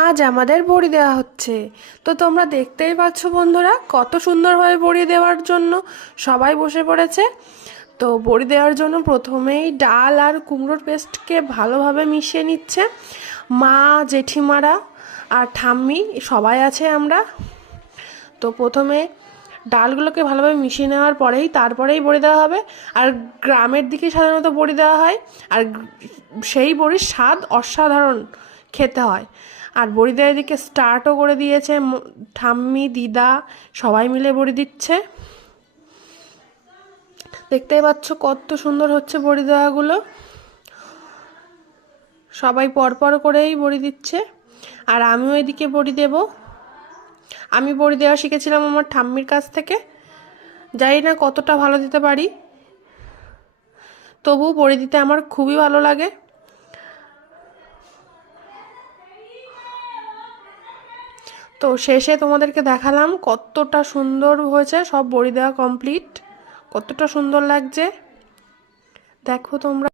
আজ আমাদের বড়ি দেওয়া হচ্ছে। তো তোমরা দেখতেই পাচ্ছ বন্ধুরা, কত সুন্দরভাবে বড়ি দেওয়ার জন্য সবাই বসে পড়েছে। তো বড়ি দেওয়ার জন্য প্রথমেই ডাল আর কুমড়োর পেস্টকে ভালোভাবে মিশিয়ে নিচ্ছে মা, জেঠিমারা আর ঠাম্মি, সবাই আছে আমরা। তো প্রথমে ডালগুলোকে ভালোভাবে মিশিয়ে নেওয়ার পরেই তারপরেই বড়ি দেওয়া হবে। আর গ্রামের দিকে সাধারণত বড়ি দেওয়া হয়, আর সেই বড়ির স্বাদ অসাধারণ খেতে হয়। আর বড়ি দেওয়ার দিকে স্টার্টও করে দিয়েছে ঠাম্মি, দিদা, সবাই মিলে বড়ি দিচ্ছে। দেখতেই পাচ্ছ কত সুন্দর হচ্ছে বড়ি দেওয়াগুলো, সবাই পরপর করেই বড়ি দিচ্ছে। আর আমিও এদিকে বড়ি দেব। আমি বড়ি দেওয়া শিখেছিলাম আমার ঠাম্মির কাছ থেকে, জানি না কতটা ভালো দিতে পারি, তবু বড়ি দিতে আমার খুবই ভালো লাগে। তো শেষে তোমাদেরকে দেখালাম কতটা সুন্দর হয়েছে, সব বড়ি দেওয়া কমপ্লিট, কতটা সুন্দর লাগছে দেখো তোমরা।